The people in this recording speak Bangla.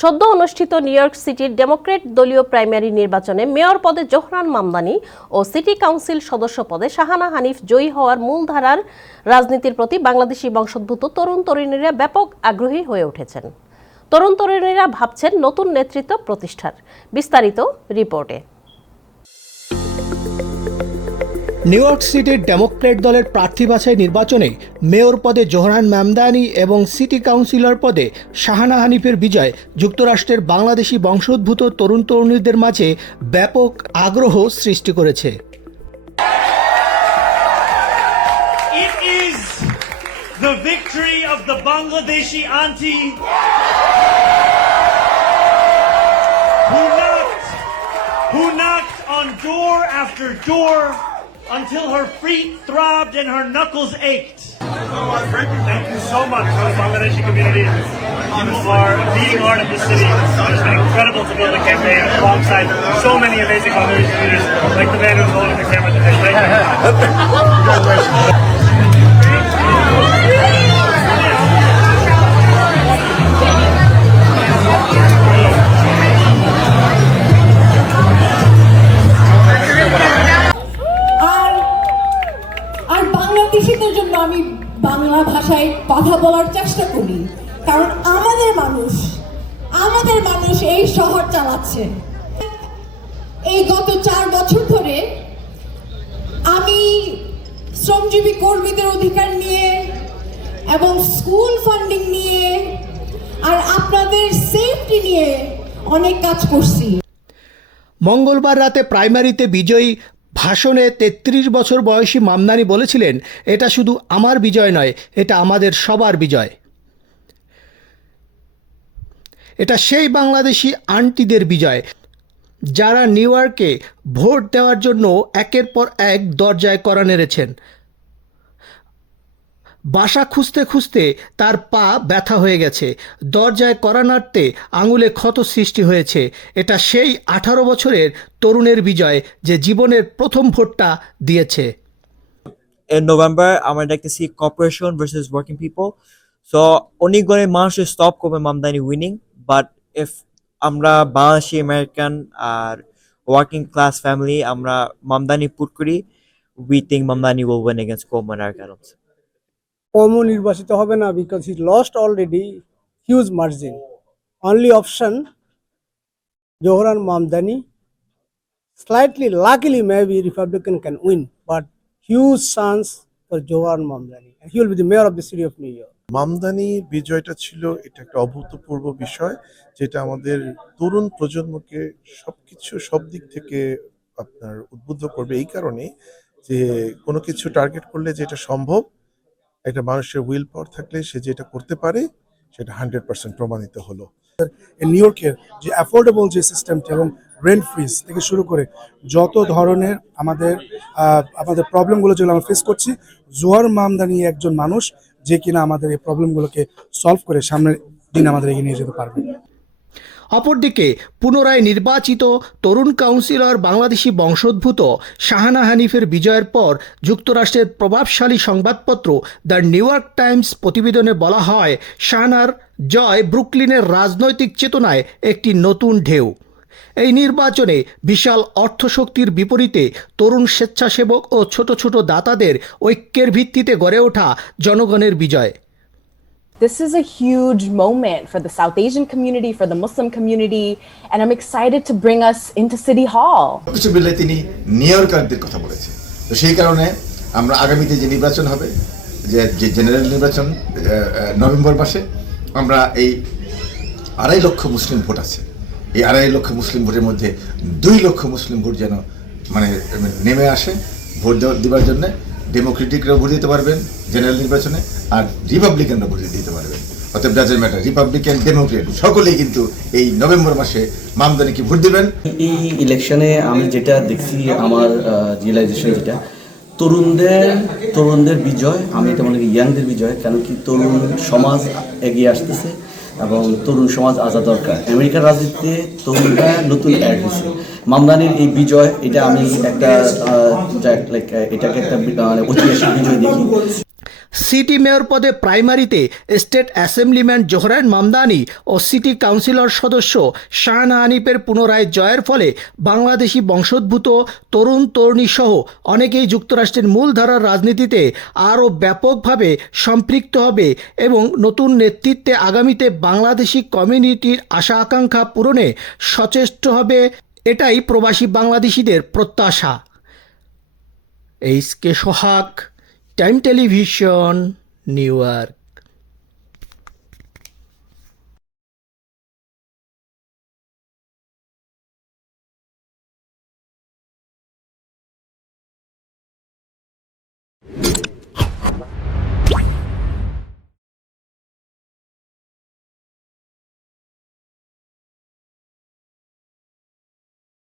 সদ্য অনুষ্ঠিত নিউ ইয়র্ক সিটির ডেমোক্র্যাট দলীয় প্রাইমারি নির্বাচনে মেয়র পদে জোহরান মামদানি ও সিটি কাউন্সিল সদস্য পদে শাহানা হানিফ জয়ী হওয়ার মূলধারার রাজনীতির প্রতি বাংলাদেশি বংশোদ্ভূত তরুণ তরুণীরা ব্যাপক আগ্রহী হয়ে উঠেছেন। তরুণ তরুণীরা ভাবছেন নতুন নেতৃত্ব প্রতিষ্ঠার। বিস্তারিত রিপোর্টে। নিউ ইয়র্ক সিটির ডেমোক্র্যাট দলের প্রার্থী বাছাই নির্বাচনে মেয়র পদে জোহরান মামদানি এবং সিটি কাউন্সিলর পদে শাহানা হানিফের বিজয় যুক্তরাষ্ট্রের বাংলাদেশি বংশোদ্ভূত তরুণ তরুণীদের মাঝে ব্যাপক আগ্রহ সৃষ্টি করেছে। It is the victory of the Bangladeshi auntie who knocked on door after door until her feet throbbed and her knuckles ached. Thank you so much, Bangladeshi community. You are a beating heart of the city. It's been incredible to be able to campaign alongside so many amazing Bangladeshi leaders, like the man who's holding the camera today. Thank you. Congratulations. বাংলাদেশিদের জন্য আমি বাংলা ভাষায় কথা বলার চেষ্টা করি, কারণ আমাদের মানুষ এই শহর চালাচ্ছে। এই গত 4 বছর ধরে আমি শ্রমজীবী কর্মীদের অধিকার নিয়ে এবং স্কুল ফান্ডিং নিয়ে আর আপনাদের সেফটি নিয়ে অনেক কাজ করছি। মঙ্গলবার রাতে প্রাইমারিতে বিজয়ী ভাষণে 33 বছর বয়সী মামদানি বলেছিলেন, এটা শুধু আমার বিজয় নয়, এটা আমাদের সবার বিজয়। এটা সেই বাংলাদেশি আন্টিদের বিজয় যারা নিউ ইয়র্কে ভোট দেওয়ার জন্য একের পর এক দরজায় কড়া নেড়েছেন। বাসা খুঁজতে খুঁজতে তার পা ব্যথা হয়ে গেছে, দরজায় কড়া নাড়তে আঙুলে ক্ষত সৃষ্টি হয়েছে। এটা সেই 18 বছরের তরুণের বিজয় যে জীবনের প্রথম ভোটটা দিয়েছে। In November, আমরা দেখতেছি corporation versus working people. So অনেকগুলো মানুষ স্টপ করবে মামদানি উইনিং, বাট ইফ আমরা Bangladeshi American are working class family আমরা মামদানি পুট করি, we think Mamdani will win against common Americans. Cuomo নির্বাচিত হবে না because he lost already huge margin. Only option Zohran Mamdani. Slightly luckily maybe Republican can win, but huge chance for Zohran Mamdani, and he will be the mayor of the city of New York. Mamdani বিজয়টা ছিল এটা একটা অভূতপূর্ব বিষয়, যেটা আমাদের তরুণ প্রজন্মকে সব দিক থেকে আপনার উদ্বুদ্ধ করবে। এই কারণে যে কোনো কিছু টার্গেট করলে যেটা সম্ভব, একটা মানুষের উইল পাওয়ার থাকলে সে যেটা করতে পারে সেটা 100% প্রমাণিত হলো। নিউ ইয়র্কের যে অ্যাফোর্ডেবল যে সিস্টেমটা এবং রেন্ট ফ্রিজ থেকে শুরু করে যত ধরনের আমাদের প্রবলেমগুলো যেগুলো আমরা ফেস করছি, জোহরান মামদানি একজন মানুষ যে কিনা আমাদের এই প্রবলেমগুলোকে সলভ করে সামনের দিন আমাদের এগিয়ে নিয়ে যেতে পারবে। অপরদিকে পুনরায় নির্বাচিত তরুণ কাউন্সিলর বাংলাদেশি বংশোদ্ভূত শাহানা হানিফের বিজয়ের পর যুক্তরাষ্ট্রের প্রভাবশালী সংবাদপত্র দ্য নিউ ইয়র্ক টাইমস প্রতিবেদনে বলা হয়, শাহানার জয় ব্রুকলিনের রাজনৈতিক চেতনায় একটি নতুন ঢেউ। এই নির্বাচনে বিশাল অর্থশক্তির বিপরীতে তরুণ স্বেচ্ছাসেবক ও ছোট ছোট দাতাদের ঐক্যের ভিত্তিতে গড়ে ওঠা জনগণের বিজয়। This is a huge moment for the South Asian community, for the Muslim community, and I'm excited to bring us into City Hall. কিছু বিলে তিনি নিউ ইয়র্কারদের কথা বলেছে, তো সেই কারণে আমরা আগামীতে যে নির্বাচন হবে, যে জেনারেল নির্বাচন নভেম্বর মাসে, আমরা এই 2.5 লক্ষ মুসলিম ভোট আছে, এই 2.5 লক্ষ মুসলিম ভোটের মধ্যে 2 লক্ষ মুসলিম ভোট যেন নেমে আসে ভোট দেওয়ার জন্য। ডেমোক্রেটিকরা ভোট দিতে পারবেন জেনারেল নির্বাচনে, আর রিপাবলিকানরা ভোট দিতে পারবেন। অতএব ডাজেন্ট ম্যাটার, রিপাবলিকান ডেমোক্রেট সকলেই কিন্তু এই নভেম্বর মাসে মামদানিকে ভোট দিবেন। এই ইলেকশনে আমি যেটা দেখছি, আমার রিয়েলাইজেশন যেটা, তরুণদের বিজয়, আমি এটা মনে করি ইয়াংদের বিজয়। কেন কি তরুণ সমাজ এগিয়ে আসতেছে এবং তরুণ সমাজ আসা দরকার। আমেরিকার রাজনীতিতে তরুণরা নতুন অ্যাড হয়েছে। মামদানির এই বিজয়, এটা আমি এটাকে একটা ঐতিহাসিক বিজয় দেখি। সিটি মেয়র পদে প্রাইমারিতে স্টেট অ্যাসেম্বলিম্যান জোহরান মামদানি ও সিটি কাউন্সিলর সদস্য শাহানা হানিফের পুনরায় জয়ের ফলে বাংলাদেশি বংশোদ্ভূত তরুণ তরুণী সহ অনেকেই যুক্তরাষ্ট্রের মূলধারার রাজনীতিতে আরও ব্যাপকভাবে সম্পৃক্ত হবে এবং নতুন নেতৃত্বে আগামীতে বাংলাদেশি কমিউনিটির আশা আকাঙ্ক্ষা পূরণে সচেষ্ট হবে, এটাই প্রবাসী বাংলাদেশিদের প্রত্যাশা। এইচ কে সোহাগ, টাইম টেলিভিশন, নিউ ইয়র্ক।